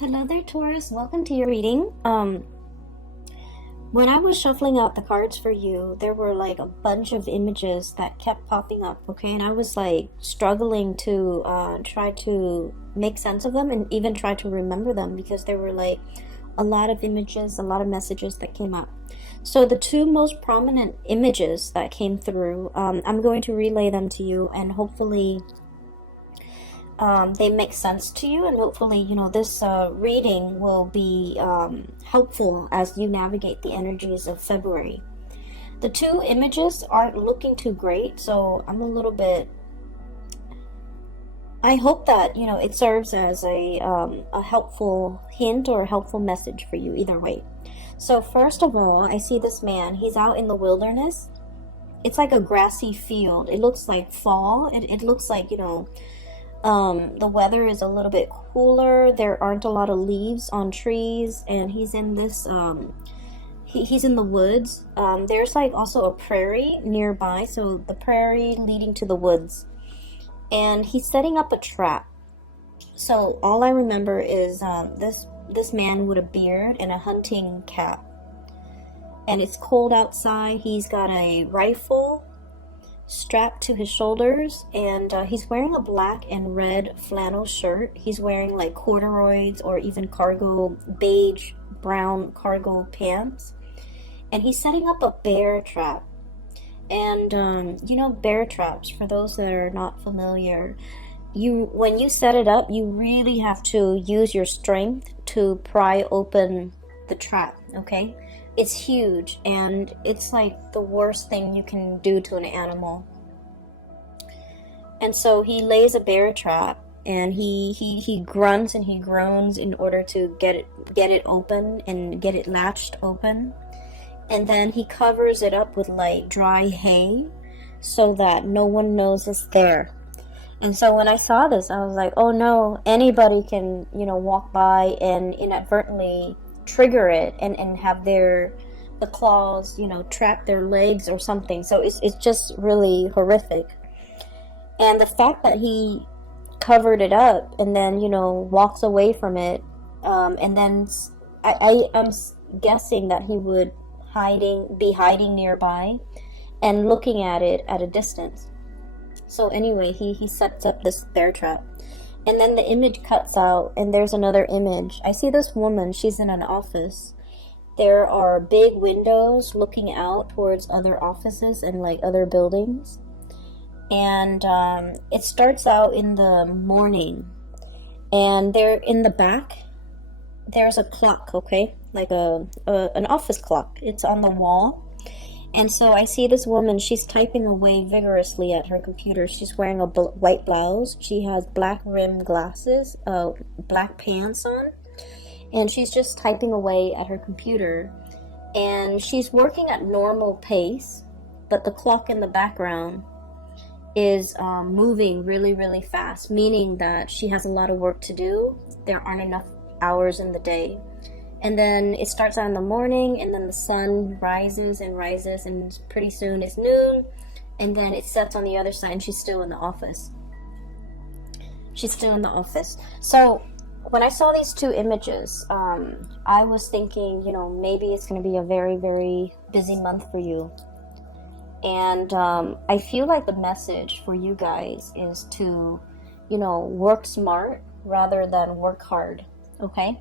Hello there, Taurus. Welcome to your reading. When I was shuffling out the cards for you, there were like a bunch of images that kept popping up, okay? And I was like struggling to try to make sense of them and even try to remember them because there were like a lot of images, a lot of messages that came up. So the two most prominent images that came through, I'm going to relay them to you, and hopefully they make sense to you, and hopefully this reading will be helpful as you navigate the energies of February. The two images aren't looking too great, so I'm a little bit, I hope that it serves as a helpful hint or a helpful message for you either way. So first of all, I see this man. He's out in the wilderness. It's like a grassy field. It looks like fall. It looks like the weather is a little bit cooler. There aren't a lot of leaves on trees, and he's in this he's in the woods. There's like also a prairie nearby, so the prairie leading to the woods, and he's setting up a trap. So all I remember is this man with a beard and a hunting cap, and it's cold outside. He's got a rifle strapped to his shoulders, and he's wearing a black and red flannel shirt. He's wearing like corduroys or even beige brown cargo pants, and he's setting up a bear trap. And bear traps, for those that are not familiar, when you set it up, you really have to use your strength to pry open the trap, okay? It's huge, and it's like the worst thing you can do to an animal. And so he lays a bear trap, and he grunts and he groans in order to get it open and get it latched open. And then he covers it up with like dry hay so that no one knows it's there. And so when I saw this, I was like, oh no, anybody can walk by and inadvertently trigger it and have the claws trap their legs or something. So it's just really horrific. And the fact that he covered it up and then walks away from it, and then I'm guessing that he would be hiding nearby and looking at it at a distance. So anyway, he sets up this bear trap. And then the image cuts out, and there's another image. I see this woman. She's in an office. There are big windows looking out towards other offices and like other buildings. And it starts out in the morning. And there in the back, there's a clock, okay? Like an office clock. It's on the wall. And so I see this woman. She's typing away vigorously at her computer. She's wearing a white blouse. She has black rimmed glasses, black pants on, and she's just typing away at her computer. And she's working at normal pace, but the clock in the background is moving really, really fast, meaning that she has a lot of work to do. There aren't enough hours in the day. And then it starts out in the morning, and then the sun rises, and pretty soon it's noon, and then it sets on the other side, and she's still in the office. So when I saw these two images, I was thinking, maybe it's going to be a very, very busy month for you. And I feel like the message for you guys is to, work smart rather than work hard, okay?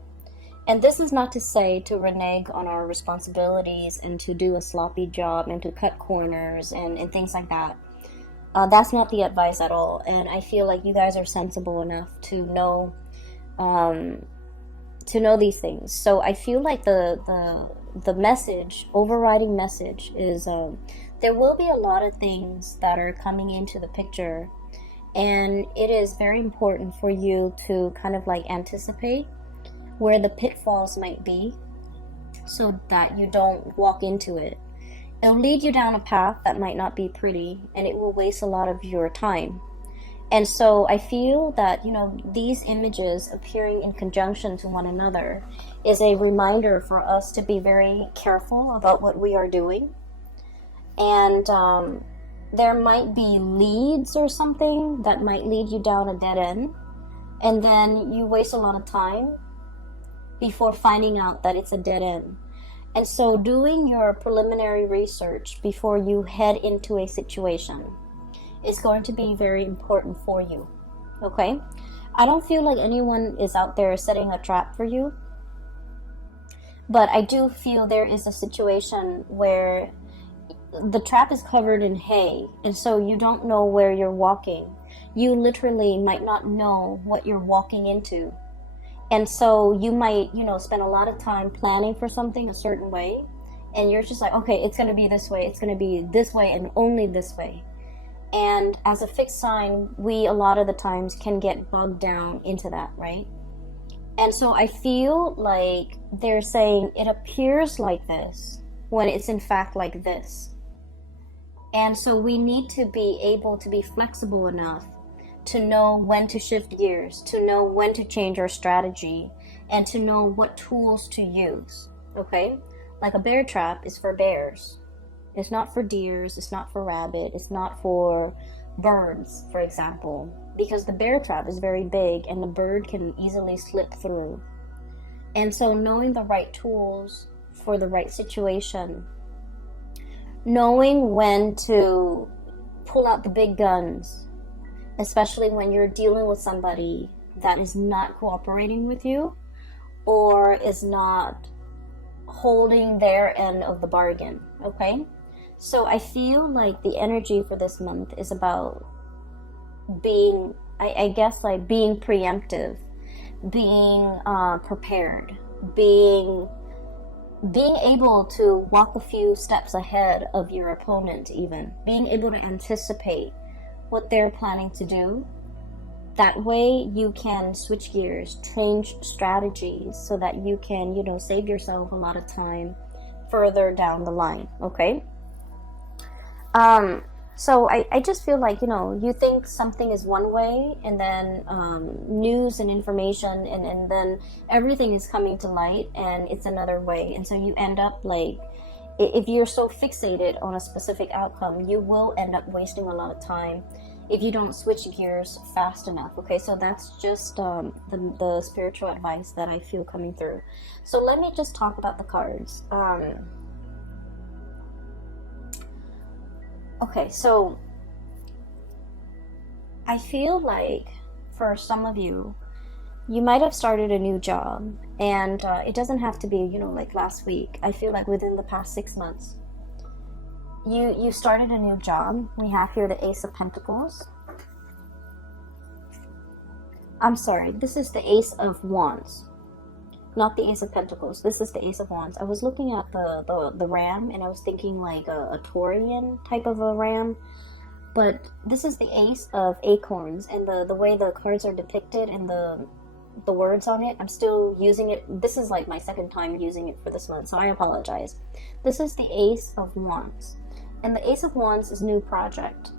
And this is not to say to renege on our responsibilities and to do a sloppy job and to cut corners and things like that. That's not the advice at all. And I feel like you guys are sensible enough to know these things. So I feel like the message, overriding message, is there will be a lot of things that are coming into the picture, and it is very important for you to kind of like anticipate where the pitfalls might be so that you don't walk into it. It'll lead you down a path that might not be pretty, and it will waste a lot of your time. And so I feel that, these images appearing in conjunction to one another is a reminder for us to be very careful about what we are doing. And there might be leads or something that might lead you down a dead end, and then you waste a lot of time before finding out that it's a dead end. And so doing your preliminary research before you head into a situation is going to be very important for you. Okay? I don't feel like anyone is out there setting a trap for you, but I do feel there is a situation where the trap is covered in hay, and so you don't know where you're walking. You literally might not know what you're walking into. And so you might, spend a lot of time planning for something a certain way, and you're just like, okay, it's going to be this way, it's going to be this way, and only this way. And as a fixed sign, we a lot of the times can get bogged down into that, right? And so I feel like they're saying it appears like this when it's in fact like this. And so we need to be able to be flexible enough to know when to shift gears, to know when to change our strategy, and to know what tools to use, okay? Like a bear trap is for bears. It's not for deers, it's not for rabbit, it's not for birds, for example, because the bear trap is very big and the bird can easily slip through. And so knowing the right tools for the right situation, knowing when to pull out the big guns, especially when you're dealing with somebody that is not cooperating with you or is not holding their end of the bargain, okay? So I feel like the energy for this month is about being, I guess, like being preemptive, being prepared, being able to walk a few steps ahead of your opponent, even being able to anticipate what they're planning to do. That way you can switch gears, change strategies so that you can, save yourself a lot of time further down the line, okay? So I just feel like, you think something is one way, and then news and information and then everything is coming to light and it's another way. And so you end up like, if you're so fixated on a specific outcome, you will end up wasting a lot of time if you don't switch gears fast enough. Okay, so that's just the spiritual advice that I feel coming through. So let me just talk about the cards. Okay, so I feel like for some of you, you might have started a new job, and it doesn't have to be, like last week. I feel like within the past 6 months, you started a new job. We have here the Ace of Pentacles. I'm sorry, this is the Ace of Wands, not the Ace of Pentacles. This is the Ace of Wands. I was looking at the ram, and I was thinking like a Taurian type of a ram, but this is the Ace of Acorns, and the way the cards are depicted and the words on it, I'm still using it. This is like my second time using it for this month, so I apologize. This is the Ace of Wands, and the Ace of Wands is new project.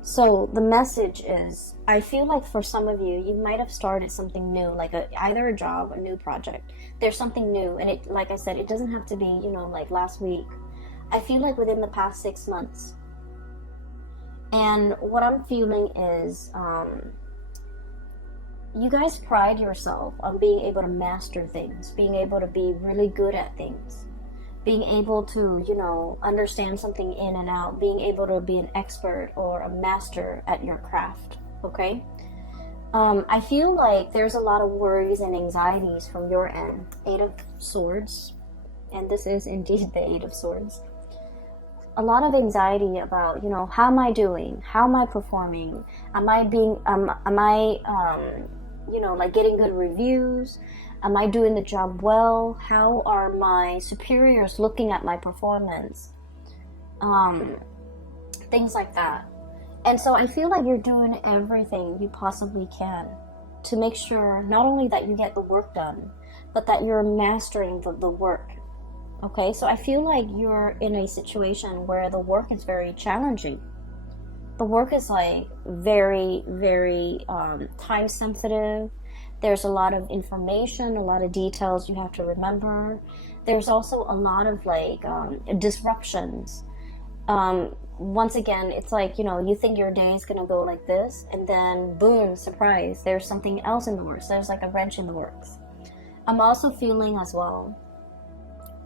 So the message is, I feel like for some of you, you might have started something new, like either a job, a new project. There's something new, and it, like I said, it doesn't have to be, like last week. I feel like within the past 6 months. And what I'm feeling is, you guys pride yourself on being able to master things, being able to be really good at things, being able to, understand something in and out, being able to be an expert or a master at your craft, okay? I feel like there's a lot of worries and anxieties from your end. 8 of Swords, and this is indeed the 8 of Swords. A lot of anxiety about, how am I doing? How am I performing? Am I like getting good reviews? Am I doing the job well? How are my superiors looking at my performance? Things like that. And so I feel like you're doing everything you possibly can to make sure not only that you get the work done, but that you're mastering the work. Okay, so I feel like you're in a situation where the work is very challenging. The work is like very, very time sensitive. There's a lot of information, a lot of details you have to remember. There's also a lot of like disruptions. Once again, it's like, you think your day is going to go like this, and then boom, surprise, there's something else in the works. There's like a wrench in the works. I'm also feeling as well,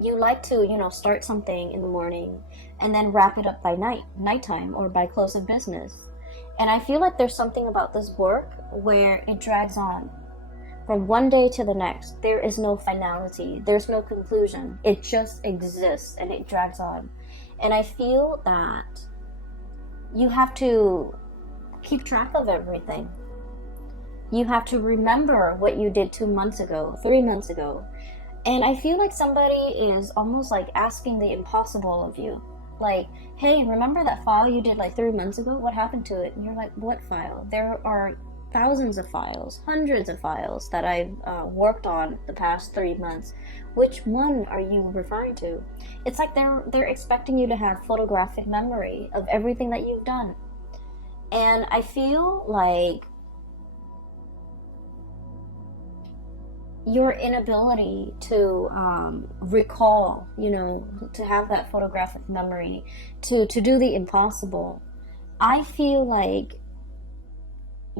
you like to, start something in the morning and then wrap it up by nighttime, or by close of business. And I feel like there's something about this work where it drags on from one day to the next. There is no finality, there's no conclusion. It just exists and it drags on. And I feel that you have to keep track of everything. You have to remember what you did 2 months ago, 3 months ago. And I feel like somebody is almost like asking the impossible of you. Like, hey, remember that file you did like 3 months ago? What happened to it? And you're like, what file? There are thousands of files, hundreds of files that I've worked on the past 3 months. Which one are you referring to? It's like they're expecting you to have photographic memory of everything that you've done. And I feel like your inability to recall, to have that photographic memory, to do the impossible. I feel like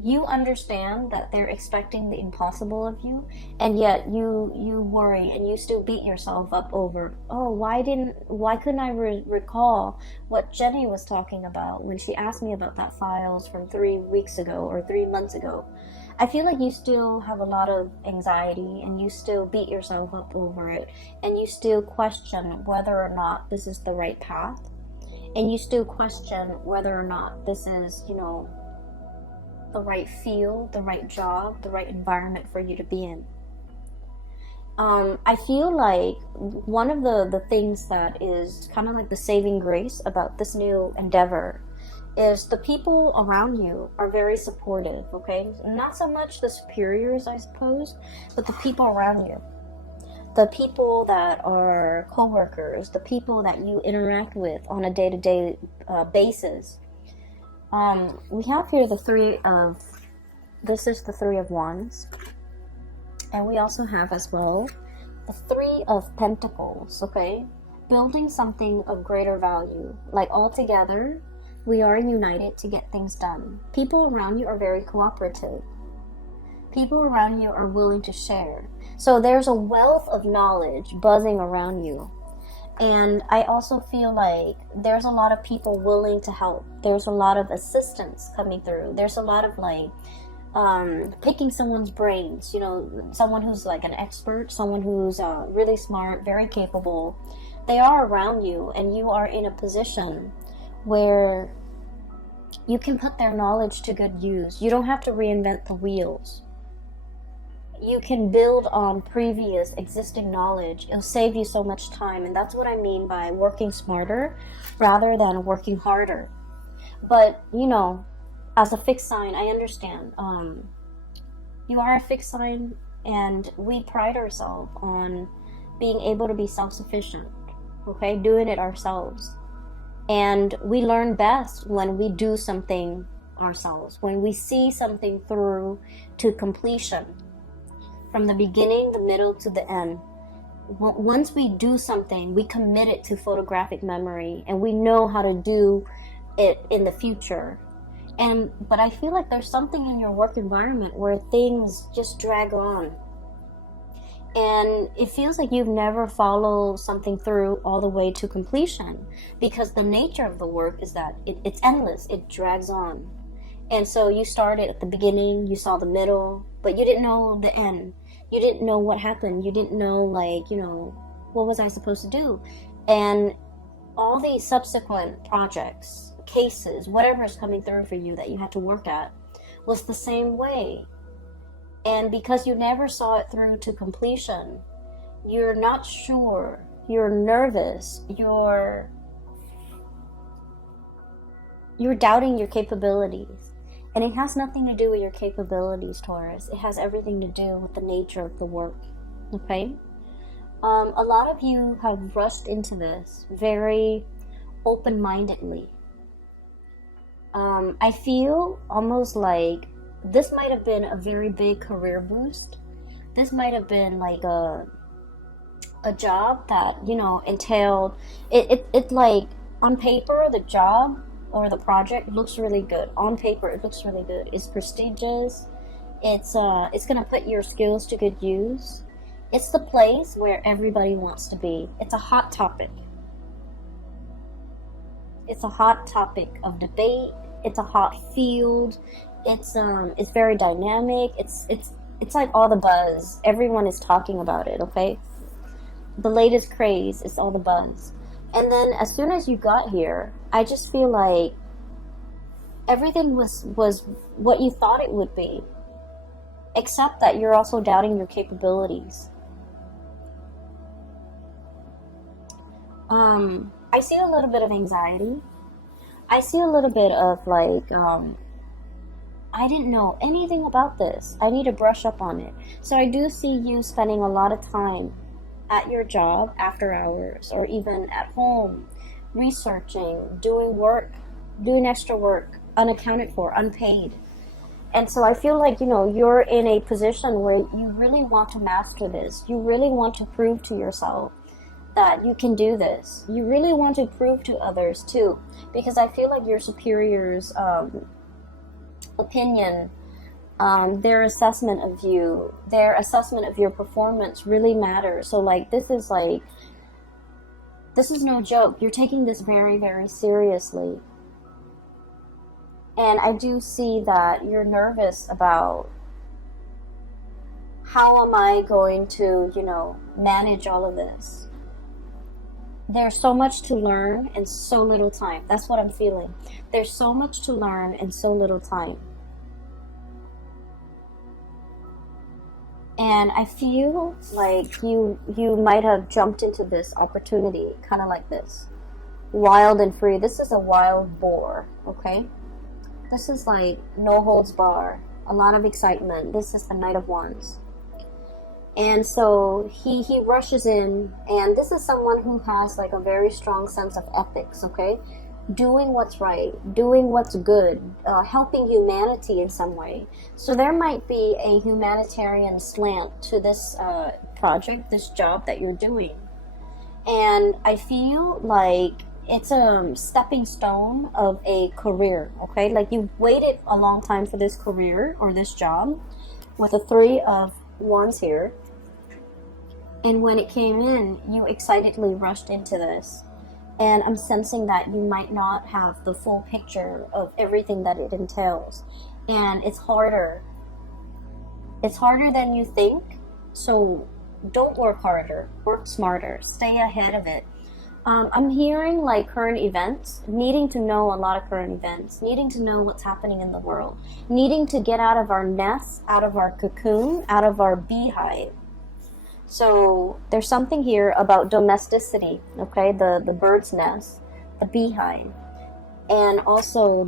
you understand that they're expecting the impossible of you, and yet you worry and you still beat yourself up over, oh, why couldn't I recall what Jenny was talking about when she asked me about that files from 3 weeks ago or 3 months ago. I feel like you still have a lot of anxiety, and you still beat yourself up over it, and you still question whether or not this is the right path, and you still question whether or not this is, the right field, the right job, the right environment for you to be in. I feel like one of the things that is kind of like the saving grace about this new endeavor is the people around you are very supportive, okay? Not so much the superiors, I suppose, but the people around you. The people that are co-workers, the people that you interact with on a day-to-day basis. We have here this is the Three of Wands. And we also have as well the Three of Pentacles, okay? Building something of greater value. Like all together, we are united to get things done. People around you are very cooperative. People around you are willing to share. So there's a wealth of knowledge buzzing around you. And I also feel like there's a lot of people willing to help. There's a lot of assistance coming through. There's a lot of like picking someone's brains, someone who's like an expert, someone who's really smart, very capable. They are around you, and you are in a position where you can put their knowledge to good use. You don't have to reinvent the wheels. You can build on previous existing knowledge. It'll save you so much time, and that's what I mean by working smarter rather than working harder. But, as a fixed sign, I understand. You are a fixed sign, and we pride ourselves on being able to be self-sufficient, okay? Doing it ourselves. And we learn best when we do something ourselves, when we see something through to completion, from the beginning, the middle, to the end. Once we do something, we commit it to photographic memory, and we know how to do it in the future. But I feel like there's something in your work environment where things just drag on. And it feels like you've never followed something through all the way to completion, because the nature of the work is that it's endless, it drags on. And so you started at the beginning, you saw the middle, but you didn't know the end. You didn't know what happened. You didn't know, what was I supposed to do? And all these subsequent projects, cases, whatever is coming through for you that you had to work at, was the same way. And because you never saw it through to completion, you're not sure, you're nervous, you're doubting your capabilities. And it has nothing to do with your capabilities, Taurus. It has everything to do with the nature of the work, okay? A lot of you have rushed into this very open-mindedly. I feel almost like this might have been a very big career boost. This might have been like a job that, entailed, it like, on paper, the job or the project looks really good. On paper, it looks really good. It's prestigious. It's gonna put your skills to good use. It's the place where everybody wants to be. It's a hot topic. It's a hot topic of debate. It's a hot field. It's very dynamic. It's like all the buzz. Everyone is talking about it, okay? The latest craze is all the buzz. And then as soon as you got here, I just feel like everything was what you thought it would be. Except that you're also doubting your capabilities. I see a little bit of anxiety. I see a little bit of like, I didn't know anything about this. I need to brush up on it. So I do see you spending a lot of time at your job after hours, or even at home, researching, doing work, doing extra work, unaccounted for, unpaid. And so I feel like, you're in a position where you really want to master this. You really want to prove to yourself that you can do this. You really want to prove to others too, because I feel like your superiors' opinion, their assessment of you, their assessment of your performance really matters. So like this is no joke. You're taking this very, very seriously. And I do see that you're nervous about how am I going to, manage all of this. There's so much to learn and so little time. That's what I'm feeling. There's so much to learn and so little time. And I feel like you might have jumped into this opportunity kind of like this. Wild and free. This is a wild boar, okay? This is like no holds bar. A lot of excitement. This is the Knight of Wands. And so he rushes in, and this is someone who has like a very strong sense of ethics, okay? Doing what's right, doing what's good, helping humanity in some way. So there might be a humanitarian slant to this project, this job that you're doing. And I feel like it's a stepping stone of a career, okay? Like you've waited a long time for this career or this job with the Three of Wands here. And when it came in, you excitedly rushed into this. And I'm sensing that you might not have the full picture of everything that it entails. And it's harder. It's harder than you think. So don't work harder. Work smarter. Stay ahead of it. I'm hearing like current events, needing to know a lot of current events, needing to know what's happening in the world, needing to get out of our nest, out of our cocoon, out of our beehive. So there's something here about domesticity, okay? The bird's nest, the beehive, and also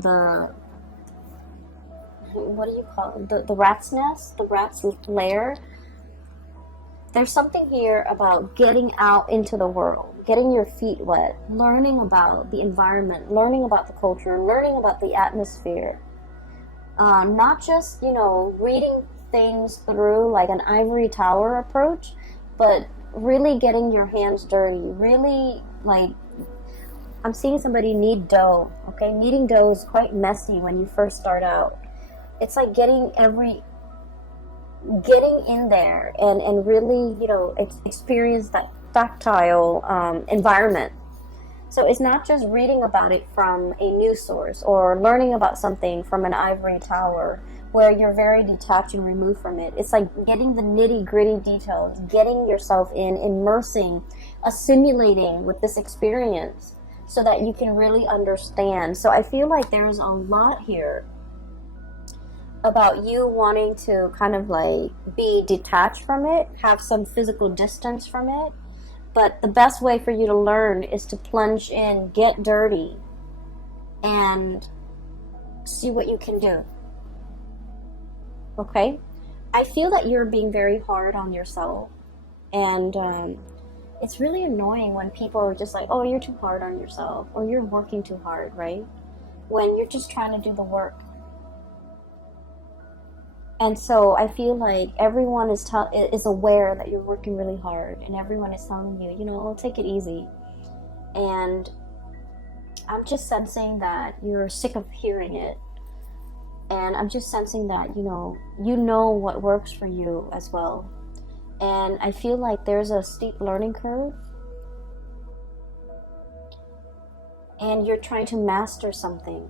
what do you call it? The rat's nest, the rat's lair. There's something here about getting out into the world, getting your feet wet, learning about the environment, learning about the culture, learning about the atmosphere. Not just, reading things through like an ivory tower approach, but really getting your hands dirty, really like, I'm seeing somebody knead dough, okay? Kneading dough is quite messy when you first start out. It's like getting in there and really, experience that tactile environment. So it's not just reading about it from a news source or learning about something from an ivory tower where you're very detached and removed from it. It's like getting the nitty-gritty details, getting yourself in, immersing, assimilating with this experience so that you can really understand. So I feel like there's a lot here about you wanting to kind of like be detached from it, have some physical distance from it. But the best way for you to learn is to plunge in, get dirty, and see what you can do. Okay? I feel that you're being very hard on yourself. And it's really annoying when people are just like, oh, you're too hard on yourself, or you're working too hard, right? When you're just trying to do the work. And so I feel like everyone is aware that you're working really hard, and everyone is telling you, oh, take it easy. And I'm just sensing that you're sick of hearing it. And I'm just sensing that, you know what works for you as well. And I feel like there's a steep learning curve, and you're trying to master something.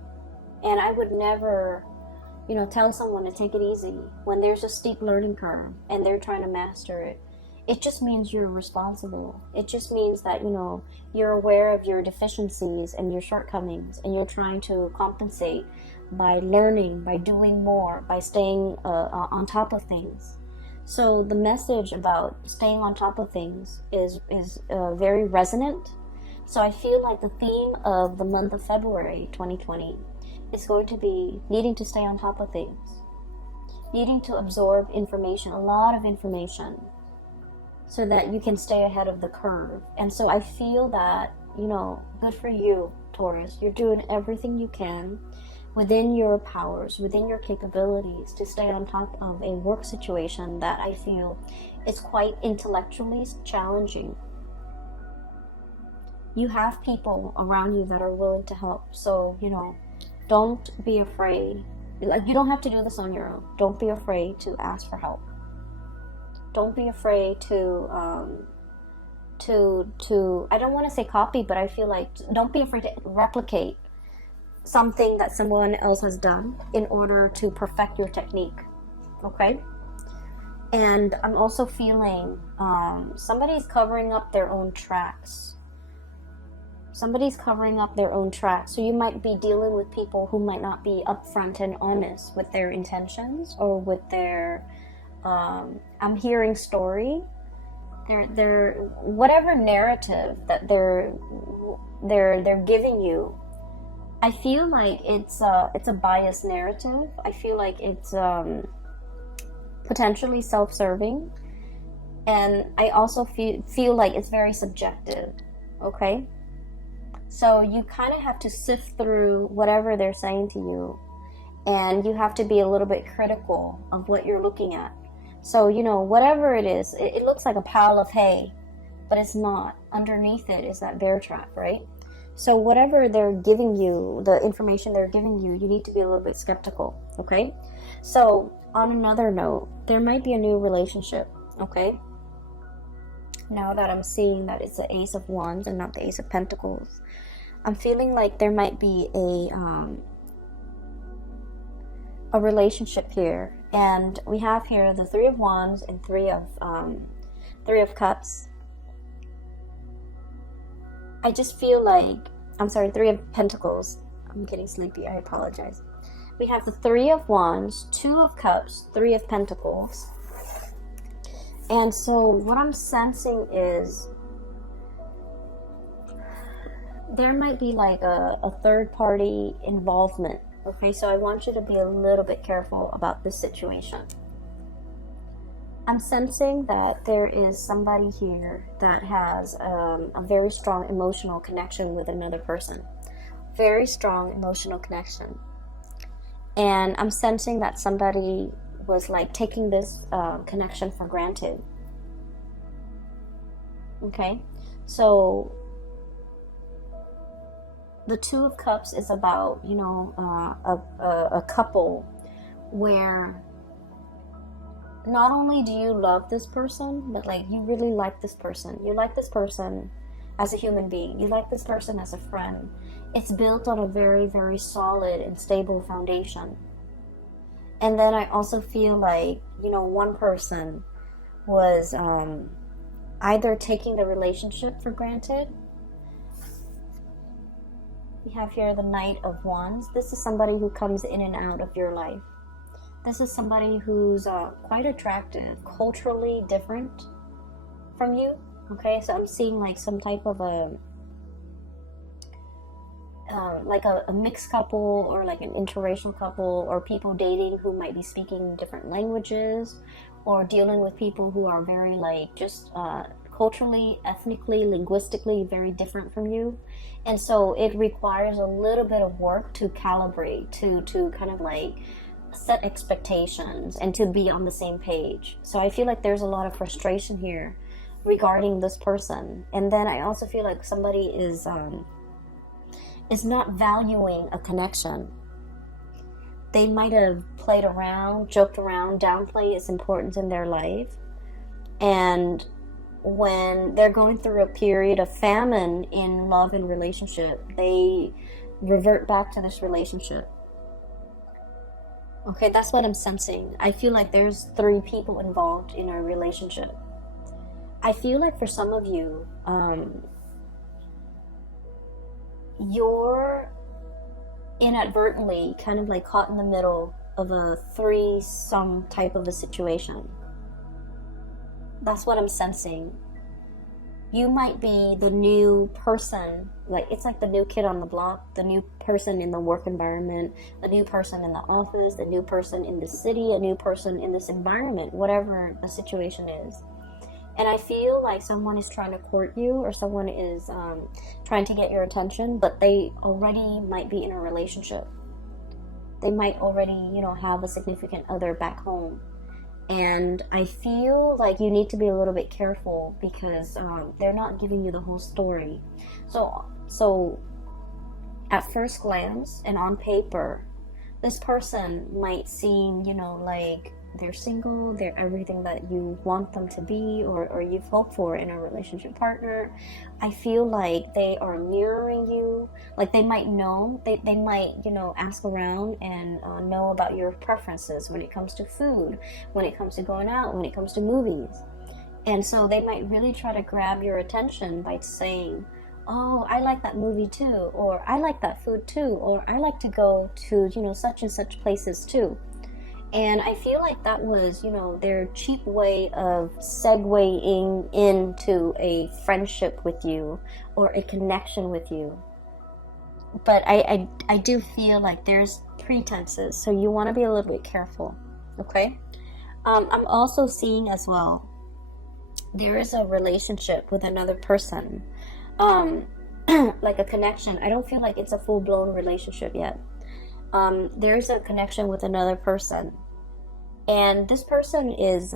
And I would never, tell someone to take it easy when there's a steep learning curve and they're trying to master it. It just means you're responsible. It just means that, you're aware of your deficiencies and your shortcomings, and you're trying to compensate by learning, by doing more, by staying on top of things. So the message about staying on top of things is very resonant. So I feel like the theme of the month of February 2020 is going to be needing to stay on top of things, needing to absorb information, a lot of information, so that you can stay ahead of the curve. And so I feel that, good for you, Taurus. You're doing everything you can within your powers, within your capabilities, to stay on top of a work situation that I feel is quite intellectually challenging. You have people around you that are willing to help. So, don't be afraid. Like, you don't have to do this on your own. Don't be afraid to ask for help. Don't be afraid to I don't want to say copy, but I feel like don't be afraid to replicate something that someone else has done in order to perfect your technique. Okay? And I'm also feeling somebody's covering up their own tracks. Somebody's covering up their own tracks. So you might be dealing with people who might not be upfront and honest with their intentions or with their I'm hearing story. Their whatever narrative that they're giving you. I feel like it's a biased narrative. I feel like it's potentially self-serving, and I also feel like it's very subjective. Okay, so you kind of have to sift through whatever they're saying to you, and you have to be a little bit critical of what you're looking at. So, whatever it is, it looks like a pile of hay, but it's not. Underneath it is that bear trap, right? So whatever they're giving you, the information they're giving you, you need to be a little bit skeptical, okay? So on another note, there might be a new relationship, okay? Now that I'm seeing that it's the Ace of Wands and not the Ace of Pentacles, I'm feeling like there might be a relationship here. And we have here the Three of Wands and Three of Cups. I just feel like, I'm sorry, Three of Pentacles. I'm getting sleepy, I apologize. We have the Three of Wands, Two of Cups, Three of Pentacles. And so what I'm sensing is there might be like a third party involvement. Okay, so I want you to be a little bit careful about this situation. I'm sensing that there is somebody here that has a very strong emotional connection with another person. Very strong emotional connection. And I'm sensing that somebody was like taking this connection for granted. Okay, so the Two of Cups is about, a couple where not only do you love this person, but like you really like this person. You like this person as a human being. You like this person as a friend. It's built on a very, very solid and stable foundation. And then I also feel like, one person was either taking the relationship for granted. We have here the Knight of Wands. This is somebody who comes in and out of your life. This is somebody who's quite attractive, culturally different from you. Okay, so I'm seeing like some type of a mixed couple, or like an interracial couple, or people dating who might be speaking different languages, or dealing with people who are very like just culturally, ethnically, linguistically very different from you. And so it requires a little bit of work to calibrate, to kind of like set expectations and to be on the same page. So I feel like there's a lot of frustration here regarding this person. And then I also feel like somebody is not valuing a connection. They might have played around, joked around, downplay its importance in their life. And when they're going through a period of famine in love and relationship, they revert back to this relationship. Okay, that's what I'm sensing. I feel like there's 3 people involved in a relationship. I feel like for some of you, you're inadvertently kind of like caught in the middle of a threesome type of a situation. That's what I'm sensing. You might be the new person, like it's like the new kid on the block, the new person in the work environment, the new person in the office, the new person in the city, a new person in this environment, whatever the situation is. And I feel like someone is trying to court you, or someone is trying to get your attention, but they already might be in a relationship. They might already, have a significant other back home. And I feel like you need to be a little bit careful because they're not giving you the whole story. So at first glance and on paper, this person might seem, like they're single, they're everything that you want them to be, or you've hoped for in a relationship partner. I feel like they are mirroring you. Like they might know, they might, ask around and know about your preferences when it comes to food, when it comes to going out, when it comes to movies. And so they might really try to grab your attention by saying, oh, I like that movie too, or I like that food too, or I like to go to, such and such places too. And I feel like that was, their cheap way of segueing into a friendship with you or a connection with you. But I do feel like there's pretenses, so you want to be a little bit careful, okay? I'm also seeing as well, there is a relationship with another person, like a connection. I don't feel like it's a full-blown relationship yet. There's a connection with another person. And this person is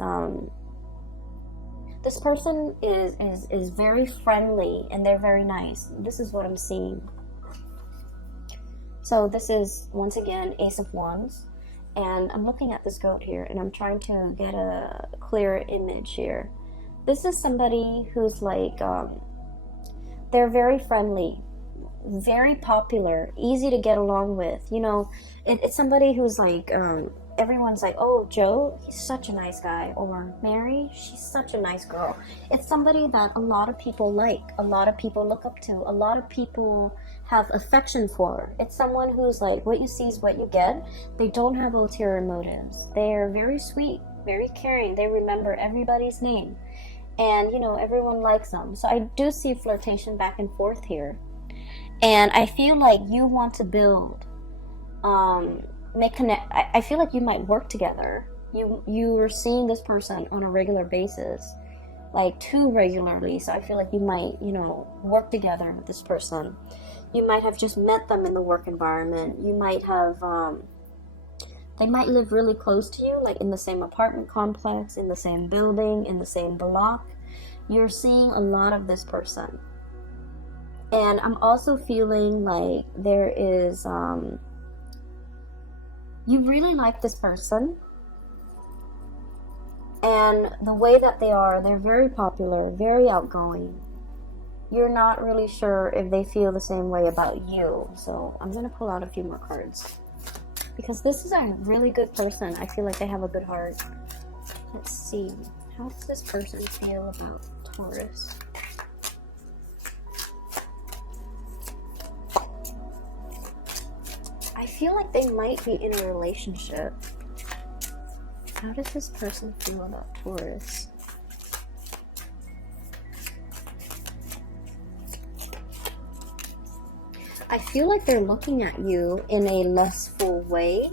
very friendly, and they're very nice. This is what I'm seeing. So this is, once again, Ace of Wands. And I'm looking at this goat here, and I'm trying to get a clearer image here. This is somebody who's like, they're very friendly, very popular, easy to get along with. It's somebody who's like, everyone's like, oh, Joe, he's such a nice guy, or Mary, she's such a nice girl. It's somebody that a lot of people like, a lot of people look up to, a lot of people have affection for. It's someone who's like, what you see is what you get. They don't have ulterior motives. They're very sweet, very caring. They remember everybody's name, and everyone likes them. So I do see flirtation back and forth here, and I feel like you want to build I feel like you might work together. You are seeing this person on a regular basis, like too regularly. So I feel like you might, work together with this person. You might have just met them in the work environment. You might have, they might live really close to you, like in the same apartment complex, in the same building, in the same block. You're seeing a lot of this person. And I'm also feeling like there is, you really like this person, and the way that they're very popular, very outgoing. You're not really sure if they feel the same way about you, so I'm going to pull out a few more cards, because this is a really good person. I feel like they have a good heart. Let's see, how does this person feel about Taurus? I feel like they might be in a relationship. How does this person feel about Taurus? I feel like they're looking at you in a lustful way,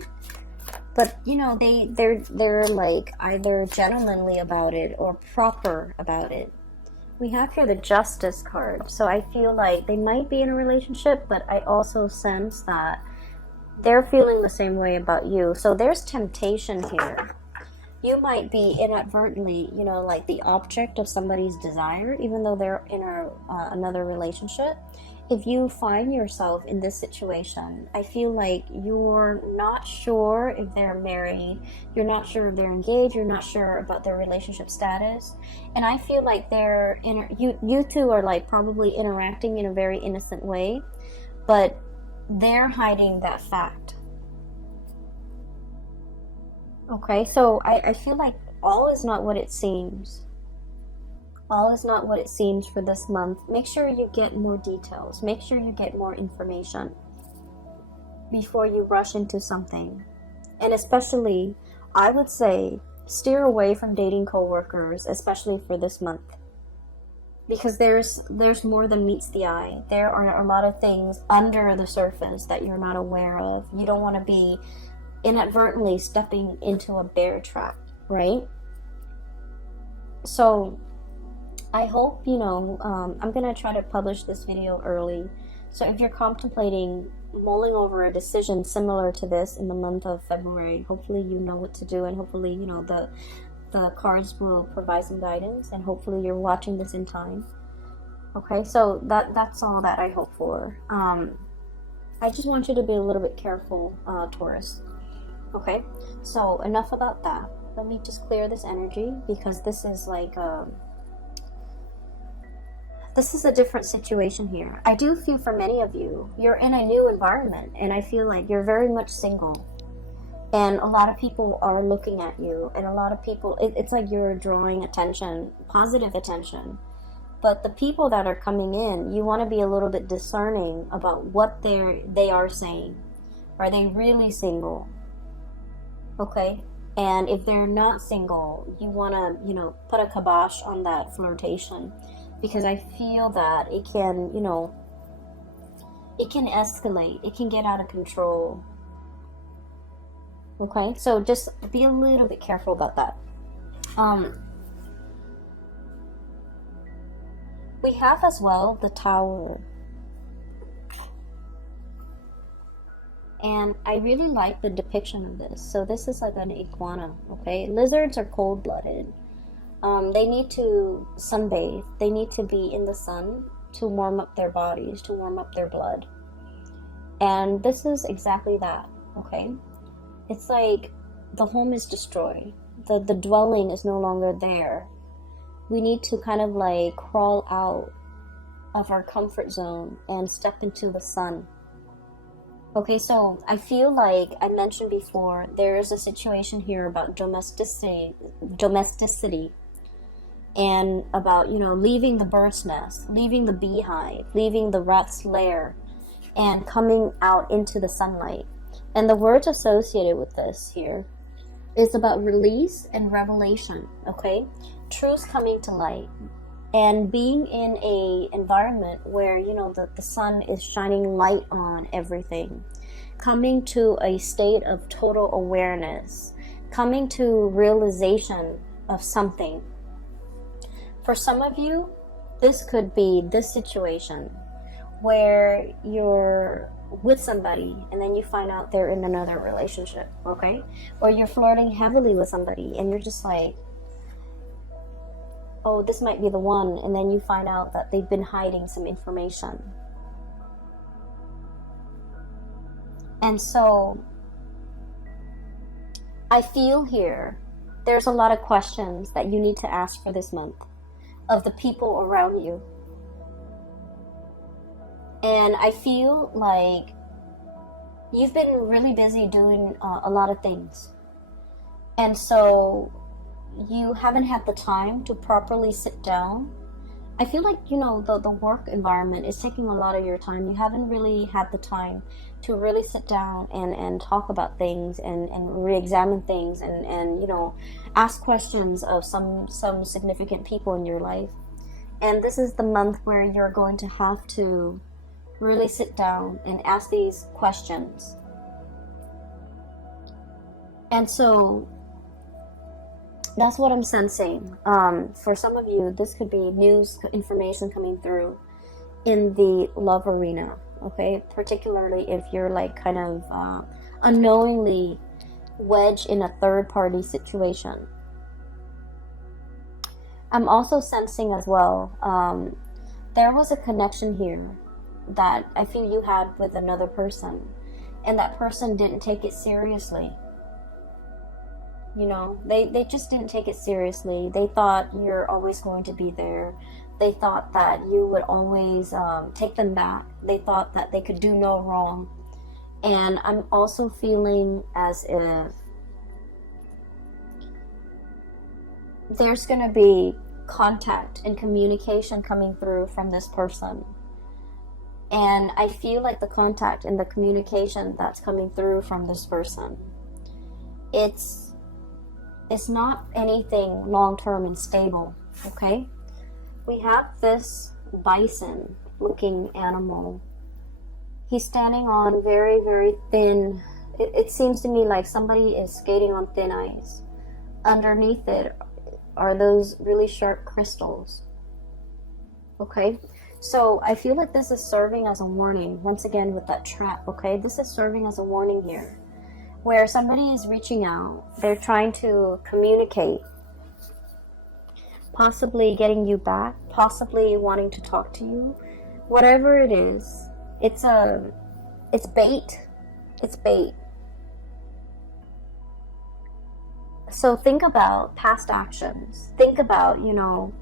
but they're like either gentlemanly about it or proper about it. We have here the Justice card, so I feel like they might be in a relationship, but I also sense that they're feeling the same way about you. So there's temptation here. You might be inadvertently, like the object of somebody's desire, even though they're in another relationship. if you find yourself in this situation, I feel like you're not sure if they're married, you're not sure if they're engaged, you're not sure about their relationship status, and I feel like you two are like probably interacting in a very innocent way, but they're hiding that fact. Okay, so I feel like all is not what it seems. All is not what it seems for this month. Make sure you get more details. Make sure you get more information before you rush into something. And especially, I would say, steer away from dating coworkers, especially for this month. Because there's more than meets the eye. There are a lot of things under the surface that you're not aware of. You don't want to be inadvertently stepping into a bear trap, right? So I hope, I'm going to try to publish this video early. So if you're contemplating mulling over a decision similar to this in the month of February, hopefully you know what to do, and hopefully, the cards will provide some guidance, and hopefully you're watching this in time. Okay, so that's all that I hope for. I just want you to be a little bit careful, Taurus. Okay, so enough about that. Let me just clear this energy, because this is like this is a different situation here. I do feel for many of you, you're in a new environment, and I feel like you're very much single. And a lot of people are looking at you, and a lot of people, it's like you're drawing attention, positive attention. But the people that are coming in, you want to be a little bit discerning about what they are saying. Are they really single? Okay? And if they're not single, you want to, put a kibosh on that flirtation. Because I feel that it can, it can escalate. It can get out of control. Okay? So just be a little bit careful about that. We have as well the Tower. And I really like the depiction of this. So this is like an iguana, okay? Lizards are cold-blooded. They need to sunbathe. They need to be in the sun to warm up their bodies, to warm up their blood. And this is exactly that, okay? It's like the home is destroyed. The dwelling is no longer there. We need to kind of like crawl out of our comfort zone and step into the sun. Okay, so I feel like I mentioned before, there is a situation here about domesticity, and about, leaving the bird's nest, leaving the beehive, leaving the rat's lair, and coming out into the sunlight. And the words associated with this here is about release and revelation, okay? Truths coming to light, and being in a environment where, the sun is shining light on everything, coming to a state of total awareness, coming to realization of something. For some of you, this could be this situation where you're with somebody and then you find out they're in another relationship, okay? Or you're flirting heavily with somebody and you're just like, oh, this might be the one, and then you find out that they've been hiding some information. And so I feel here there's a lot of questions that you need to ask for this month of the people around you. And I feel like you've been really busy doing a lot of things. And so you haven't had the time to properly sit down. I feel like, the work environment is taking a lot of your time. You haven't really had the time to really sit down and talk about things and re-examine things and ask questions of some significant people in your life. And this is the month where you're going to have to really sit down and ask these questions. And so that's what I'm sensing. For some of you, this could be news information coming through in the love arena, okay? Particularly if you're like kind of unknowingly wedged in a third-party situation. I'm also sensing as well, there was a connection here that I feel you had with another person, and that person didn't take it seriously. You know, they just didn't take it seriously. They thought you're always going to be there. They thought that you would always take them back. They thought that they could do no wrong. And I'm also feeling as if there's going to be contact and communication coming through from this person. And I feel like the contact and the communication that's coming through from this person, it's not anything long-term and stable, okay? We have this bison looking animal. He's standing on very, very thin, it seems to me like somebody is skating on thin ice. Underneath it are those really sharp crystals, okay? So I feel like this is serving as a warning, once again with that trap, okay? This is serving as a warning here, where somebody is reaching out, they're trying to communicate, possibly getting you back, possibly wanting to talk to you. Whatever it is, it's bait. It's bait. So think about past actions. Think about, you know,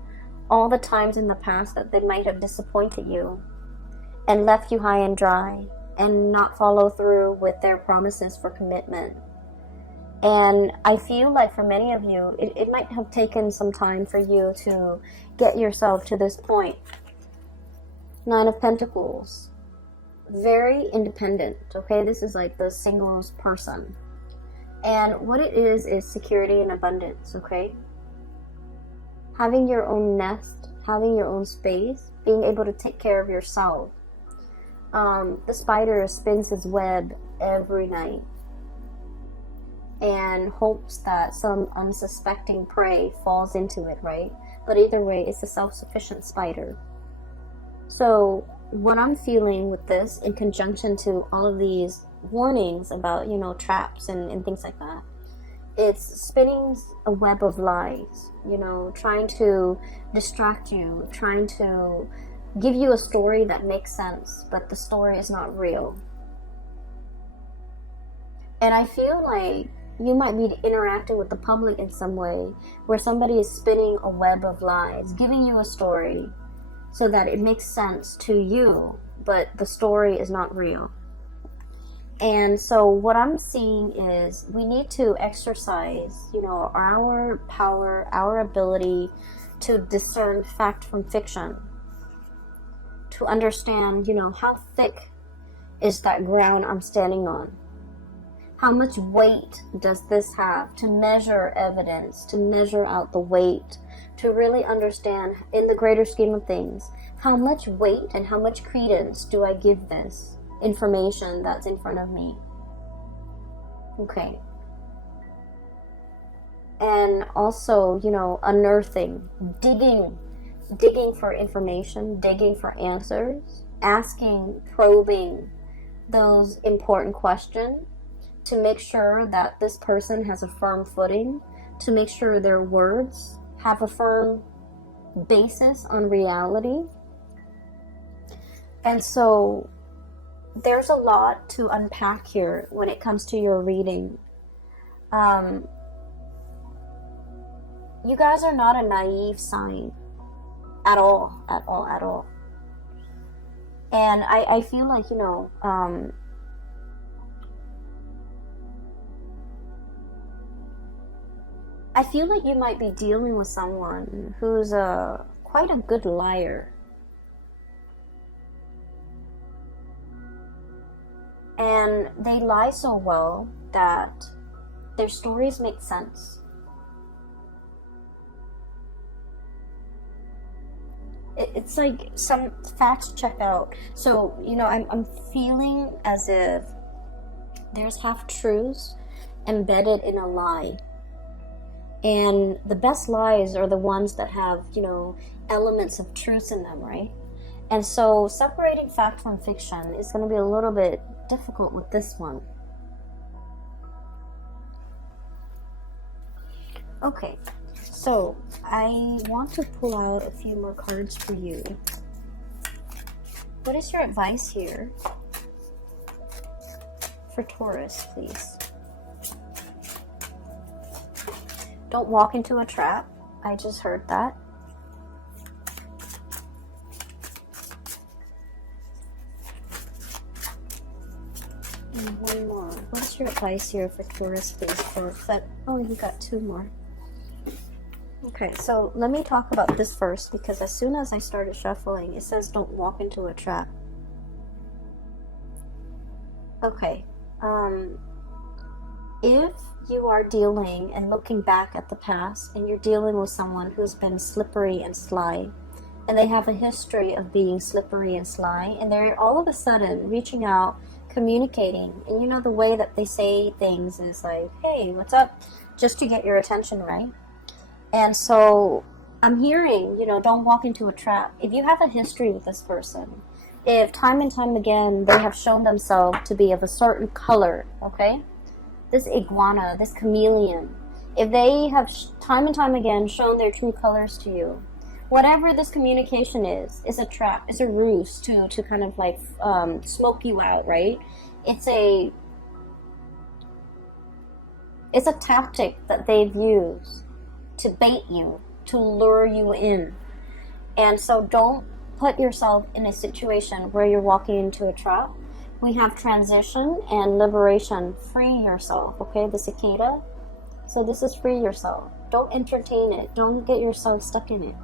all the times in the past that they might have disappointed you and left you high and dry and not follow through with their promises for commitment. And I feel like for many of you, it might have taken some time for you to get yourself to this point. Nine of Pentacles. Very independent, okay? This is like the singles person. And what it is security and abundance, okay? Having your own nest, having your own space, being able to take care of yourself. The spider spins his web every night and hopes that some unsuspecting prey falls into it, right? But either way, it's a self-sufficient spider. So what I'm feeling with this, in conjunction to all of these warnings about, you know, traps and things like that, it's spinning a web of lies, you know, trying to distract you, trying to give you a story that makes sense, but the story is not real. And I feel like you might be interacting with the public in some way where somebody is spinning a web of lies, giving you a story so that it makes sense to you, but the story is not real. And so what I'm seeing is we need to exercise, you know, our power, our ability to discern fact from fiction, to understand, you know, how thick is that ground I'm standing on? How much weight does this have? To measure evidence, to measure out the weight, to really understand in the greater scheme of things, how much weight and how much credence do I give this information that's in front of me? Okay. And also, you know, unearthing, digging for information, digging for answers, asking, probing those important questions to make sure that this person has a firm footing, to make sure their words have a firm basis on reality. And so there's a lot to unpack here when it comes to your reading. You guys are not a naive sign at all. And I feel like, you know, I feel like you might be dealing with someone who's quite a good liar. And they lie so well that their stories make sense. It's like some facts check out. So, you know, I'm feeling as if there's half-truths embedded in a lie. And the best lies are the ones that have, you know, elements of truth in them, right? And so separating fact from fiction is going to be a little bit difficult with this one. Okay, so I want to pull out a few more cards for you. What is your advice here for Taurus, please? Don't walk into a trap. I just heard that. And one more. What's your advice here for Taurus, please? Oh, you got two more. Okay, so let me talk about this first, because as soon as I started shuffling, it says don't walk into a trap. Okay, if you are dealing and looking back at the past, and you're dealing with someone who's been slippery and sly, and they have a history of being slippery and sly, and they're all of a sudden reaching out, communicating, and you know the way that they say things is like, hey, what's up? Just to get your attention, right? And so I'm hearing, you know, don't walk into a trap. If you have a history with this person, if time and time again they have shown themselves to be of a certain color, okay? This iguana, this chameleon, if they have time and time again shown their true colors to you, whatever this communication is a trap, it's a ruse to kind of like smoke you out, right? It's a tactic that they've used to bait you, to lure you in. And so don't put yourself in a situation where you're walking into a trap. We have transition and liberation. Free yourself, okay? The cicada. So this is free yourself. Don't entertain it. Don't get yourself stuck in it.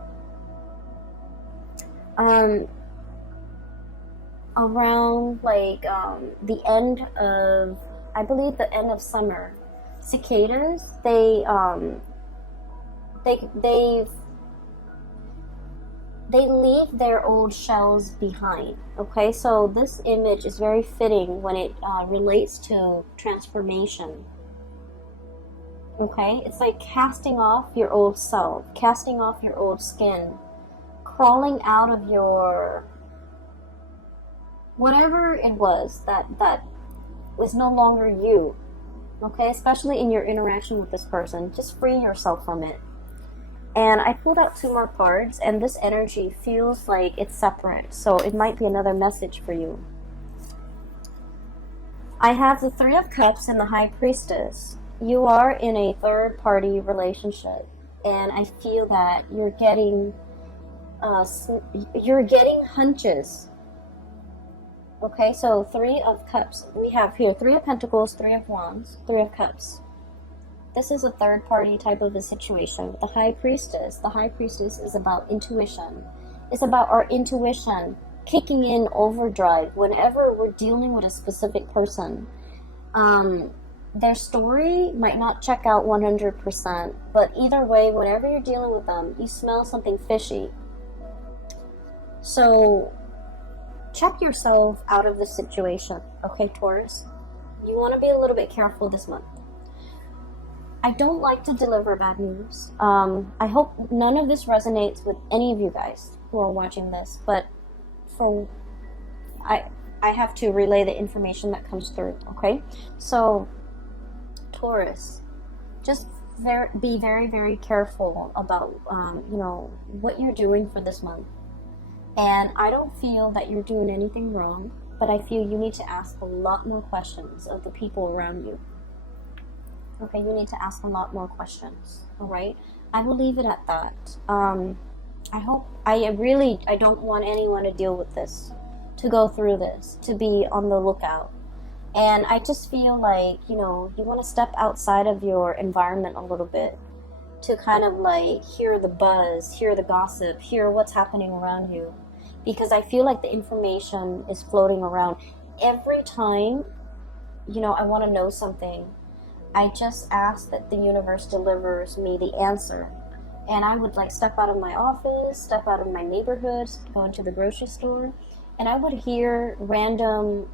Around like the end of, I believe the end of summer, cicadas, they leave their old shells behind. Okay, so this image is very fitting when it relates to transformation. Okay, it's like casting off your old self, casting off your old skin, crawling out of your whatever it was that was no longer you. Okay, especially in your interaction with this person, just free yourself from it. And I pulled out two more cards, and this energy feels like it's separate, so it might be another message for you. I have the Three of Cups and the High Priestess. You are in a third-party relationship, and I feel that you're getting hunches. Okay, so Three of Cups. We have here Three of Pentacles, Three of Wands, Three of Cups. This is a third-party type of a situation. The High Priestess is about intuition. It's about our intuition kicking in overdrive whenever we're dealing with a specific person. Their story might not check out 100%, but either way, whenever you're dealing with them, you smell something fishy. So check yourself out of this situation, okay, Taurus? You want to be a little bit careful this month. I don't like to deliver bad news. I hope none of this resonates with any of you guys who are watching this, but I have to relay the information that comes through, okay? So, Taurus, just be very, very careful about, what you're doing for this month. And I don't feel that you're doing anything wrong, but I feel you need to ask a lot more questions of the people around you. Okay, you need to ask a lot more questions, all right? I will leave it at that. I don't want anyone to deal with this, to go through this, to be on the lookout. And I just feel like, you want to step outside of your environment a little bit to kind of like hear the buzz, hear the gossip, hear what's happening around you. Because I feel like the information is floating around. Every time, I want to know something, I just ask that the universe delivers me the answer. And I would like step out of my office, step out of my neighborhood, go into the grocery store, and I would hear random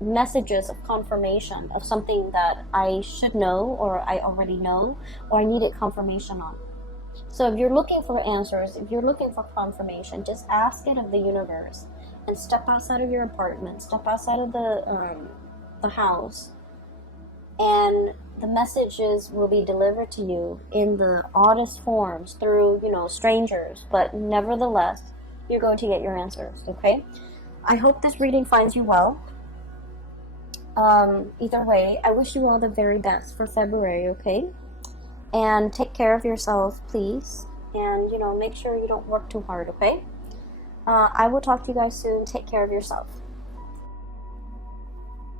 messages of confirmation of something that I should know, or I already know, or I needed confirmation on. So if you're looking for answers, if you're looking for confirmation, just ask it of the universe and step outside of your apartment, step outside of the house, and the messages will be delivered to you in the oddest forms through, strangers, but nevertheless, you're going to get your answers, okay? I hope this reading finds you well. Either way, I wish you all the very best for February, okay? And take care of yourself, please. And, make sure you don't work too hard, okay? I will talk to you guys soon. Take care of yourself.